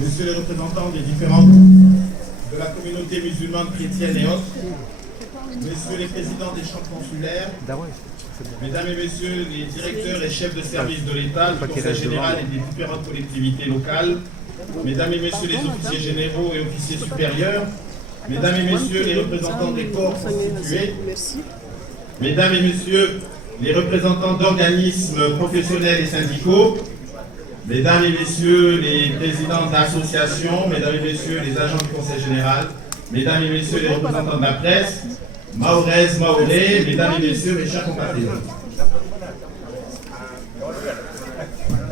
Messieurs les représentants des différents groupes de la communauté musulmane, chrétienne et autres, Messieurs les présidents des chambres consulaires, Mesdames et Messieurs les directeurs et chefs de service de l'État, du Conseil général et des différentes collectivités locales, Mesdames et Messieurs les officiers généraux et officiers supérieurs, Mesdames et Messieurs les représentants des corps constitués, Mesdames et Messieurs les représentants d'organismes professionnels et syndicaux, Mesdames et Messieurs les présidents d'associations, Mesdames et Messieurs les agents du Conseil général, Mesdames et Messieurs les représentants de la presse, Maorez, Maoré, Mesdames et Messieurs, mes chers compatriotes.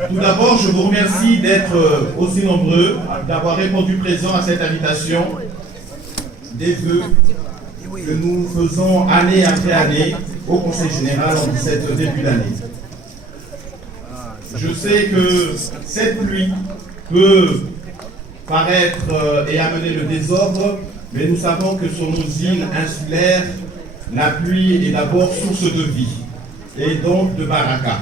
Tout d'abord, je vous remercie d'être aussi nombreux, d'avoir répondu présent à cette invitation, des vœux que nous faisons année après année au Conseil général en cette début d'année. Je sais que cette pluie peut paraître et amener le désordre, mais nous savons que sur nos îles insulaires, la pluie est d'abord source de vie et donc de baraka.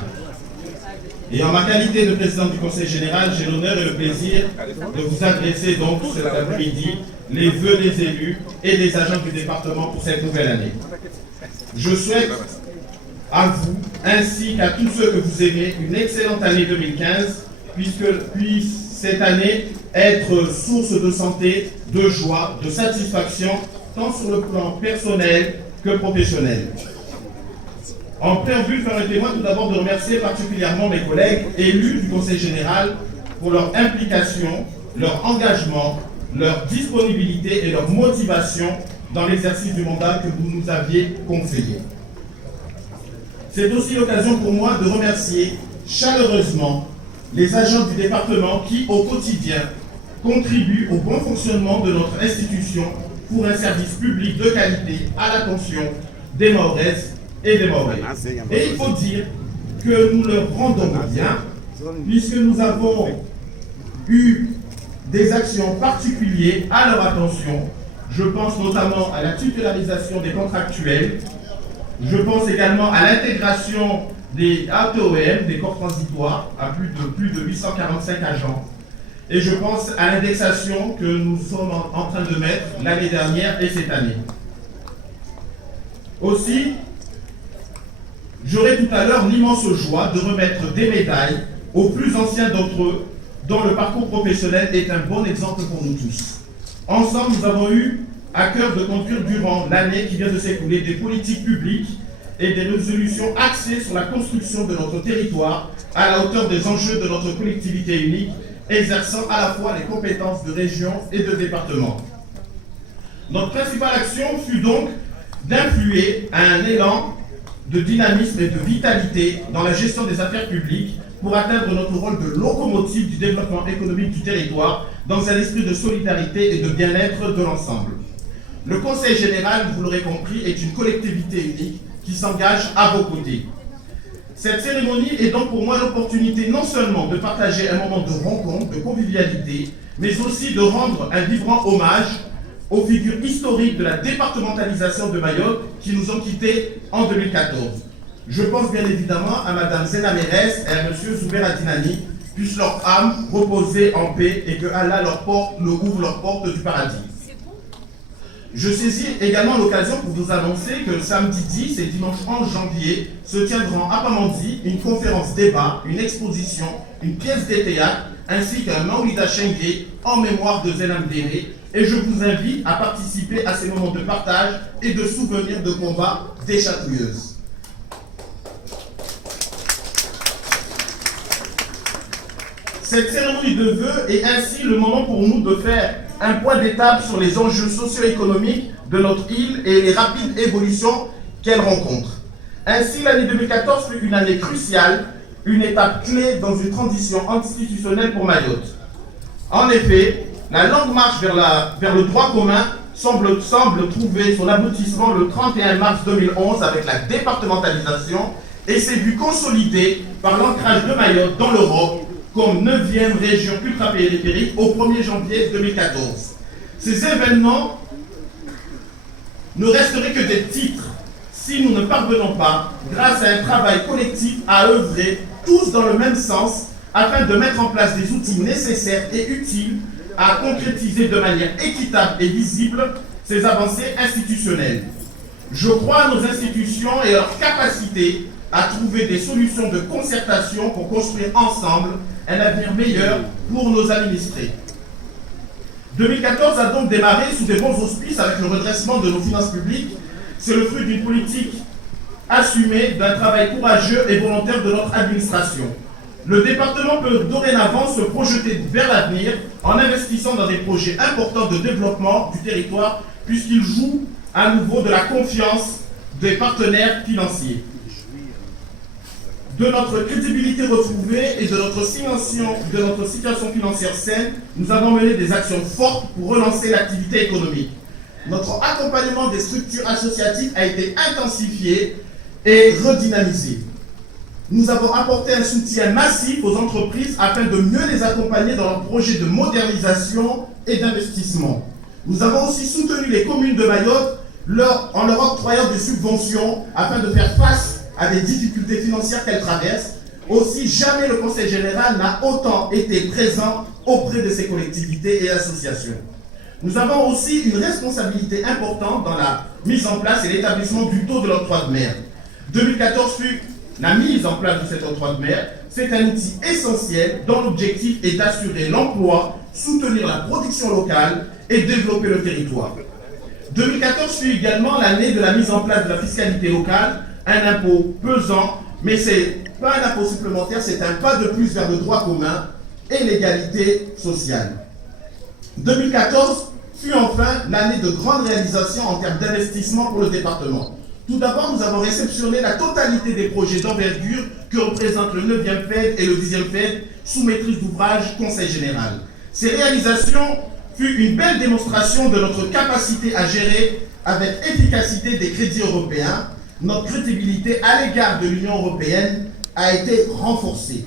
Et en ma qualité de président du Conseil général, j'ai l'honneur et le plaisir de vous adresser donc cet après-midi les vœux des élus et des agents du département pour cette nouvelle année. Je souhaite à vous, ainsi qu'à tous ceux que vous aimez, une excellente année 2015, puisque puisse cette année être source de santé, de joie, de satisfaction, tant sur le plan personnel que professionnel. En préambule, permettez-moi tout d'abord de remercier particulièrement mes collègues élus du Conseil général pour leur implication, leur engagement, leur disponibilité et leur motivation dans l'exercice du mandat que vous nous aviez confié. C'est aussi l'occasion pour moi de remercier chaleureusement les agents du département qui, au quotidien, contribuent au bon fonctionnement de notre institution pour un service public de qualité à l'attention des Maoraises et des Maorais. Et il faut dire que nous leur rendons bien, puisque nous avons eu des actions particulières à leur attention. Je pense notamment à la titularisation des contractuels. Je pense également à l'intégration des ATOM, des corps transitoires, à plus de 845 agents. Et je pense à l'indexation que nous sommes en train de mettre l'année dernière et cette année. Aussi, j'aurai tout à l'heure l'immense joie de remettre des médailles aux plus anciens d'entre eux, dont le parcours professionnel est un bon exemple pour nous tous. Ensemble, nous avons eu à cœur de conduire durant l'année qui vient de s'écouler des politiques publiques et des résolutions axées sur la construction de notre territoire à la hauteur des enjeux de notre collectivité unique, exerçant à la fois les compétences de région et de département. Notre principale action fut donc d'influer à un élan de dynamisme et de vitalité dans la gestion des affaires publiques pour atteindre notre rôle de locomotive du développement économique du territoire dans un esprit de solidarité et de bien-être de l'ensemble. Le Conseil général, vous l'aurez compris, est une collectivité unique qui s'engage à vos côtés. Cette cérémonie est donc pour moi l'opportunité non seulement de partager un moment de rencontre, de convivialité, mais aussi de rendre un vibrant hommage aux figures historiques de la départementalisation de Mayotte qui nous ont quittés en 2014. Je pense bien évidemment à Mme Zena Mérès et à M. Zoubera Dinani, puissent leur âme reposer en paix et que Allah leur ouvre leurs portes du paradis. Je saisis également l'occasion pour vous annoncer que le samedi 10 et dimanche 11 janvier se tiendront à Pamandzi une conférence débat, une exposition, une pièce de théâtre ainsi qu'un Maoulida Chengue en mémoire de Zenam Déré, et je vous invite à participer à ces moments de partage et de souvenirs de combats des chatouilleuses. Cette cérémonie de vœux est ainsi le moment pour nous de faire un point d'étape sur les enjeux socio-économiques de notre île et les rapides évolutions qu'elle rencontre. Ainsi, l'année 2014 fut une année cruciale, une étape clé dans une transition institutionnelle pour Mayotte. En effet, la longue marche vers le droit commun semble trouver son aboutissement le 31 mars 2011 avec la départementalisation et s'est vue consolidée par l'ancrage de Mayotte dans l'Europe comme 9e région ultra-périphérique au 1er janvier 2014. Ces événements ne resteraient que des titres si nous ne parvenons pas, grâce à un travail collectif, à œuvrer tous dans le même sens afin de mettre en place des outils nécessaires et utiles à concrétiser de manière équitable et visible ces avancées institutionnelles. Je crois à nos institutions et à leur capacité à trouver des solutions de concertation pour construire ensemble un avenir meilleur pour nos administrés. 2014 a donc démarré sous des bons auspices avec le redressement de nos finances publiques. C'est le fruit d'une politique assumée, d'un travail courageux et volontaire de notre administration. Le département peut dorénavant se projeter vers l'avenir en investissant dans des projets importants de développement du territoire puisqu'il joue à nouveau de la confiance des partenaires financiers. De notre crédibilité retrouvée et de notre situation financière saine, nous avons mené des actions fortes pour relancer l'activité économique. Notre accompagnement des structures associatives a été intensifié et redynamisé. Nous avons apporté un soutien massif aux entreprises afin de mieux les accompagner dans leurs projets de modernisation et d'investissement. Nous avons aussi soutenu les communes de Mayotte en leur octroyant des subventions afin de faire face à des difficultés financières qu'elles traversent. Aussi, jamais le Conseil général n'a autant été présent auprès de ces collectivités et associations. Nous avons aussi une responsabilité importante dans la mise en place et l'établissement du taux de l'octroi de mer. 2014 fut la mise en place de cet octroi de mer. C'est un outil essentiel dont l'objectif est d'assurer l'emploi, soutenir la production locale et développer le territoire. 2014 fut également l'année de la mise en place de la fiscalité locale, un impôt pesant, mais ce n'est pas un impôt supplémentaire, c'est un pas de plus vers le droit commun et l'égalité sociale. 2014 fut enfin l'année de grandes réalisations en termes d'investissement pour le département. Tout d'abord, nous avons réceptionné la totalité des projets d'envergure que représentent le 9e FED et le 10e FED sous maîtrise d'ouvrage Conseil général. Ces réalisations furent une belle démonstration de notre capacité à gérer avec efficacité des crédits européens. Notre crédibilité à l'égard de l'Union européenne a été renforcée.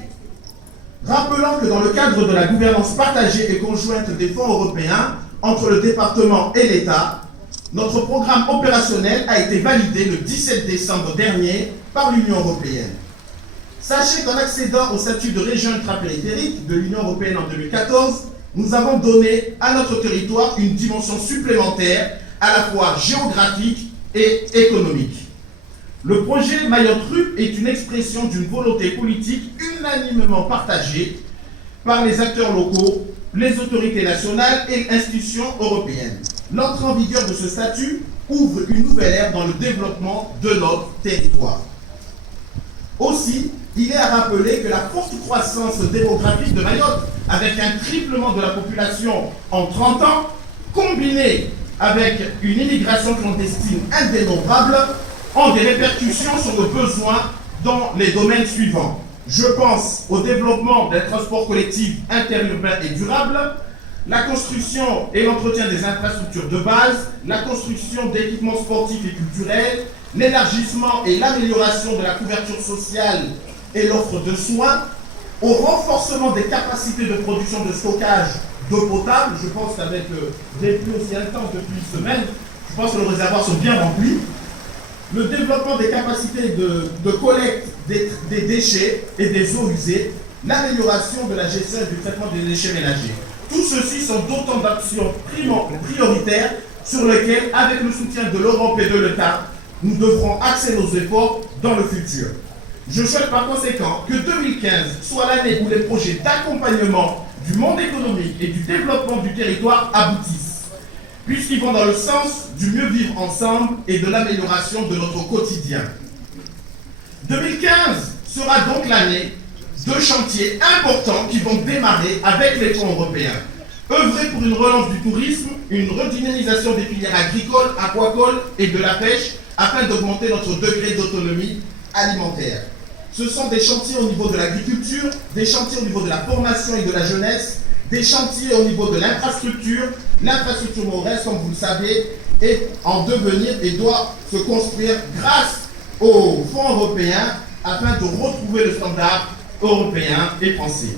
Rappelons que dans le cadre de la gouvernance partagée et conjointe des fonds européens entre le département et l'État, notre programme opérationnel a été validé le 17 décembre dernier par l'Union européenne. Sachez qu'en accédant au statut de région ultrapériphérique de l'Union européenne en 2014, nous avons donné à notre territoire une dimension supplémentaire à la fois géographique et économique. Le projet Mayotte-RUP est une expression d'une volonté politique unanimement partagée par les acteurs locaux, les autorités nationales et institutions européennes. L'entrée en vigueur de ce statut ouvre une nouvelle ère dans le développement de notre territoire. Aussi, il est à rappeler que la forte croissance démographique de Mayotte, avec un triplement de la population en 30 ans, combinée avec une immigration clandestine indénombrable, ont des répercussions sur le besoin dans les domaines suivants. Je pense au développement des transports collectifs interurbains et durables, la construction et l'entretien des infrastructures de base, la construction d'équipements sportifs et culturels, l'élargissement et l'amélioration de la couverture sociale et l'offre de soins, au renforcement des capacités de production de stockage d'eau potable. Je pense qu'avec des pluies aussi intenses depuis une semaine, je pense que les réservoirs sont bien remplis. Le développement des capacités de collecte des déchets et des eaux usées, l'amélioration de la gestion et du traitement des déchets ménagers. Tout ceci sont d'autant d'actions prioritaires sur lesquelles, avec le soutien de l'Europe et de l'État, nous devrons axer nos efforts dans le futur. Je souhaite par conséquent que 2015 soit l'année où les projets d'accompagnement du monde économique et du développement du territoire aboutissent, puisqu'ils vont dans le sens du mieux vivre ensemble et de l'amélioration de notre quotidien. 2015 sera donc l'année de chantiers importants qui vont démarrer avec les fonds européens. Œuvrer pour une relance du tourisme, une redynamisation des filières agricoles, aquacoles et de la pêche afin d'augmenter notre degré d'autonomie alimentaire. Ce sont des chantiers au niveau de l'agriculture, des chantiers au niveau de la formation et de la jeunesse, des chantiers au niveau de l'infrastructure. L'infrastructure mahoraise, comme vous le savez, est en devenir et doit se construire grâce aux fonds européens afin de retrouver le standard européen et français.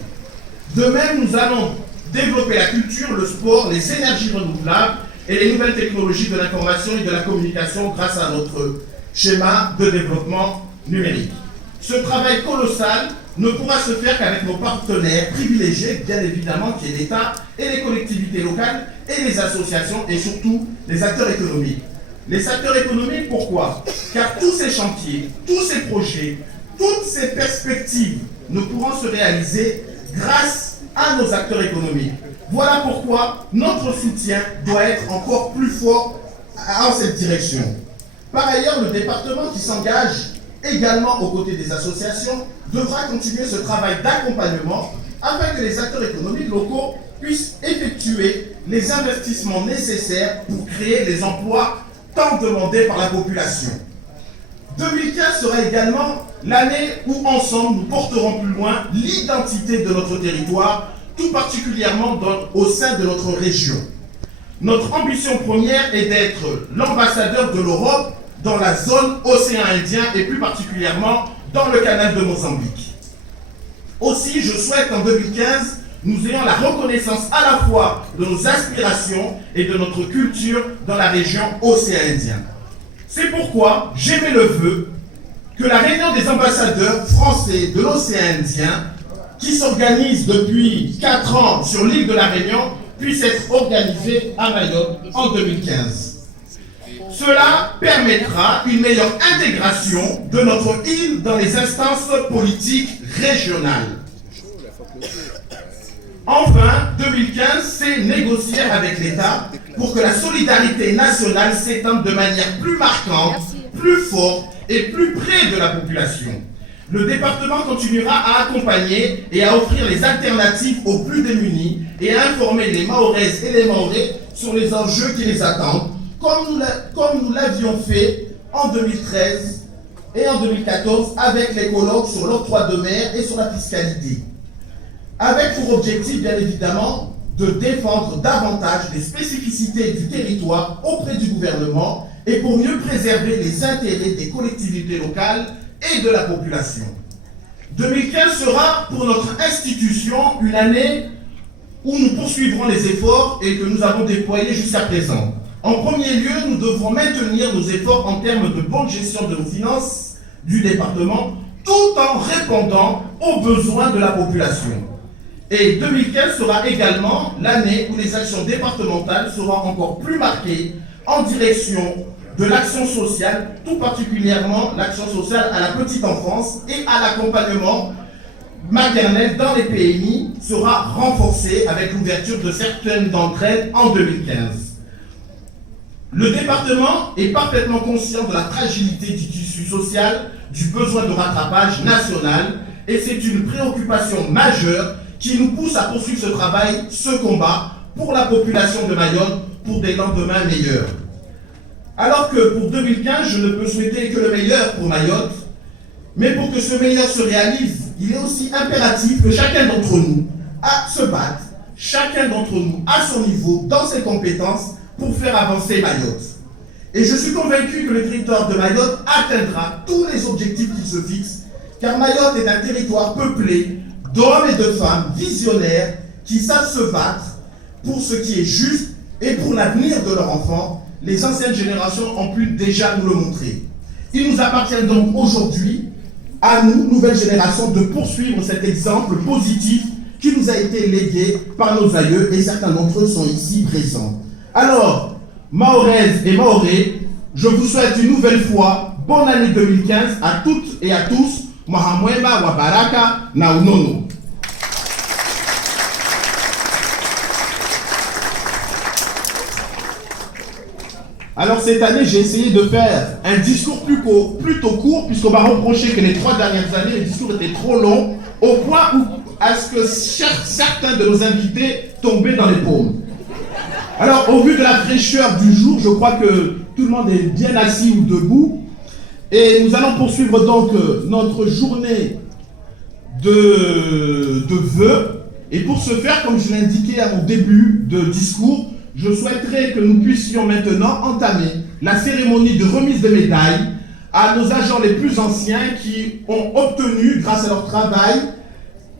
De même, nous allons développer la culture, le sport, les énergies renouvelables et les nouvelles technologies de l'information et de la communication grâce à notre schéma de développement numérique. Ce travail colossal ne pourra se faire qu'avec nos partenaires privilégiés, bien évidemment, qui est l'État et les collectivités locales et les associations et surtout les acteurs économiques. Les acteurs économiques, pourquoi? Car tous ces chantiers, tous ces projets, toutes ces perspectives ne pourront se réaliser grâce à nos acteurs économiques. Voilà pourquoi notre soutien doit être encore plus fort en cette direction. Par ailleurs, le département qui s'engage également aux côtés des associations devra continuer ce travail d'accompagnement afin que les acteurs économiques locaux puissent effectuer les investissements nécessaires pour créer les emplois tant demandés par la population. 2015 sera également l'année où ensemble nous porterons plus loin l'identité de notre territoire, tout particulièrement au sein de notre région. Notre ambition première est d'être l'ambassadeur de l'Europe dans la zone océan Indien et plus particulièrement dans le canal de Mozambique. Aussi, je souhaite qu'en 2015, nous ayons la reconnaissance à la fois de nos aspirations et de notre culture dans la région océan Indien. C'est pourquoi j'émets le vœu que la réunion des ambassadeurs français de l'océan Indien, qui s'organise depuis 4 ans sur l'île de la Réunion, puisse être organisée à Mayotte en 2015. Cela permettra une meilleure intégration de notre île dans les instances politiques régionales. Enfin, 2015, c'est négocier avec l'État pour que la solidarité nationale s'étende de manière plus marquante, plus forte et plus près de la population. Le département continuera à accompagner et à offrir les alternatives aux plus démunis et à informer les Mahoraises et les Mahorais sur les enjeux qui les attendent, comme nous l'avions fait en 2013 et en 2014 avec les colloques sur l'octroi de mer et sur la fiscalité. Avec pour objectif, bien évidemment, de défendre davantage les spécificités du territoire auprès du gouvernement et pour mieux préserver les intérêts des collectivités locales et de la population. 2015 sera pour notre institution une année où nous poursuivrons les efforts et que nous avons déployés jusqu'à présent. En premier lieu, nous devrons maintenir nos efforts en termes de bonne gestion de nos finances du département, tout en répondant aux besoins de la population. Et 2015 sera également l'année où les actions départementales seront encore plus marquées en direction de l'action sociale, tout particulièrement l'action sociale à la petite enfance et à l'accompagnement maternel dans les PMI sera renforcée avec l'ouverture de certaines d'entre elles en 2015. Le département est parfaitement conscient de la fragilité du tissu social, du besoin de rattrapage national, et c'est une préoccupation majeure qui nous pousse à poursuivre ce travail, ce combat pour la population de Mayotte, pour des lendemains meilleurs. Alors que pour 2015, je ne peux souhaiter que le meilleur pour Mayotte, mais pour que ce meilleur se réalise, il est aussi impératif que chacun d'entre nous se batte, chacun d'entre nous à son niveau, dans ses compétences, pour faire avancer Mayotte. Et je suis convaincu que le territoire de Mayotte atteindra tous les objectifs qu'il se fixe, car Mayotte est un territoire peuplé d'hommes et de femmes visionnaires qui savent se battre pour ce qui est juste et pour l'avenir de leurs enfants. Les anciennes générations ont pu déjà nous le montrer. Il nous appartient donc aujourd'hui, à nous, nouvelle génération, de poursuivre cet exemple positif qui nous a été légué par nos aïeux, et certains d'entre eux sont ici présents. Alors, Mahoraises et Mahorais, je vous souhaite une nouvelle fois bonne année 2015 à toutes et à tous. Mahamwema wa baraka na unono. Alors cette année, j'ai essayé de faire un discours plutôt court, puisqu'on m'a reproché que les 3 dernières années, les discours étaient trop longs, au point où à ce que certains de nos invités tombaient dans les paumes. Alors, au vu de la fraîcheur du jour, je crois que tout le monde est bien assis ou debout. Et nous allons poursuivre donc notre journée de vœux. Et pour ce faire, comme je l'ai indiqué à mon début de discours, je souhaiterais que nous puissions maintenant entamer la cérémonie de remise de médailles à nos agents les plus anciens qui ont obtenu, grâce à leur travail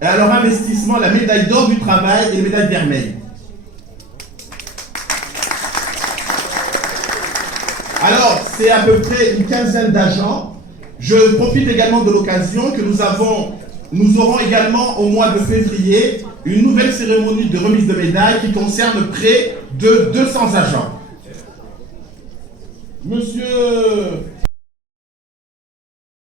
et à leur investissement, la médaille d'or du travail et la médaille vermeille. Alors, c'est à peu près une quinzaine d'agents. Je profite également de l'occasion que nous avons nous aurons également au mois de février une nouvelle cérémonie de remise de médailles qui concerne près de 200 agents. Monsieur